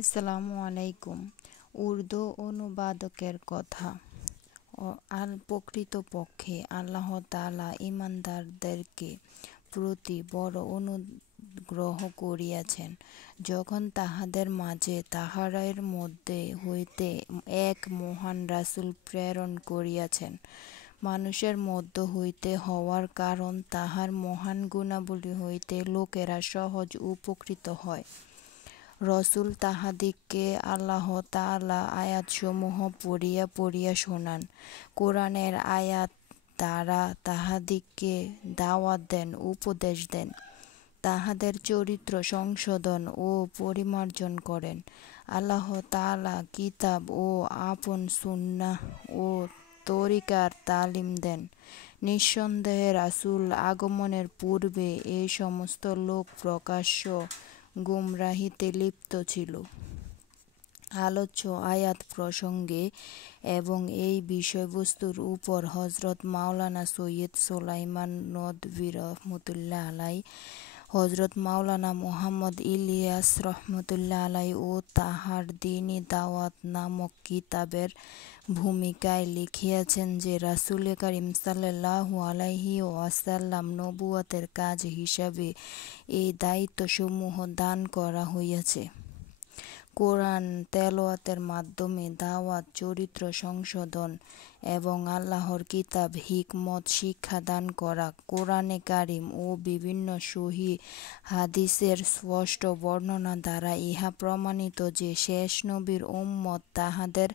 আসসালামু আলাইকুম। উর্দু অনুবাদকের কথা। প্রকৃতপক্ষে আল্লাহ তাআলা ঈমানদারদেরকে প্রতি বড় অনুগ্রহ করিয়াছেন, যখন তাহাদের মাঝে তাহাদের মধ্যে হইতে এক মহান রাসূল প্রেরণ করিয়াছেন। মানুষের মধ্য হইতে হওয়ার কারণ তাহার মহান গুণাবলী হইতে লোকেরা সহজ উপকৃত হয়। রসূল তাহাদিগকে আল্লাহ তাআলা আয়াতসমূহ পড়িয়া পড়িয়া শোনান। কোরআনের আয়াত দ্বারা তাহাদিগকে দাওয়াত দেন, উপদেশ দেন। তাহাদের চরিত্র সংশোধন ও পরিমার্জন করেন। আল্লাহ তাআলা কিতাব ও আপন সুন্নাহ ও তরিকার তালিম দেন। নিঃসন্দেহে রাসূল আগমনের পূর্বে এই সমস্ত লোক প্রকাশ্য গুমরাহিতে লিপ্ত ছিল। আলোচ্য আয়াত প্রসঙ্গে এবং এই বিষয়বস্তুর উপর হযরত মাওলানা সৈয়দ সুলাইমান নদভী রহমতুল্লাহ আলাইহি, হযরত মাওলানা মুহাম্মদ ইলিয়াস রহমতুল্লাহ আলাইহি ও তাহার দ্বীনি দাওয়াত নামক কিতাবের ভূমিকায় লিখিয়াছেন যে, রাসূল কারীম সাল্লাল্লাহু আলাইহি ওয়াসাল্লাম নবুয়তের কাজ হিসাবে এই দায়িত্বসমূহ দান করা হইয়াছে। কোরআন তেলাওয়াতের মাধ্যমে দাওয়াত, চরিত্র সংশোধন এবং আল্লাহর কিতাব হিকমত শিক্ষাদান করা। কোরআনে কারীম ও বিভিন্ন সহিহ হাদীসের স্পষ্ট বর্ণনা দ্বারা ইহা প্রমাণিত যে, শেষ নবীর উম্মত তাহাদের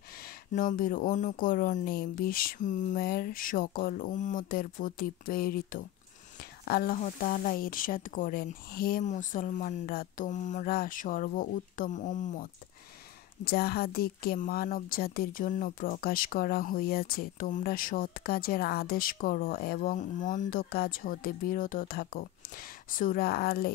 নবীর অনুকরণে বিশ্বের সকল উম্মতের প্রতি প্রেরিত। আল্লাহ তাআলা ইরশাদ করেন, হে মুসলমানরা, তোমরা সর্বোত্তম উম্মত, যাহাদিগকে মানবজাতির জন্য প্রকাশ করা হইয়াছে। তোমরা সৎ কাজের আদেশ কর এবং মন্দ কাজ হতে বিরত থাক। সূরা আলে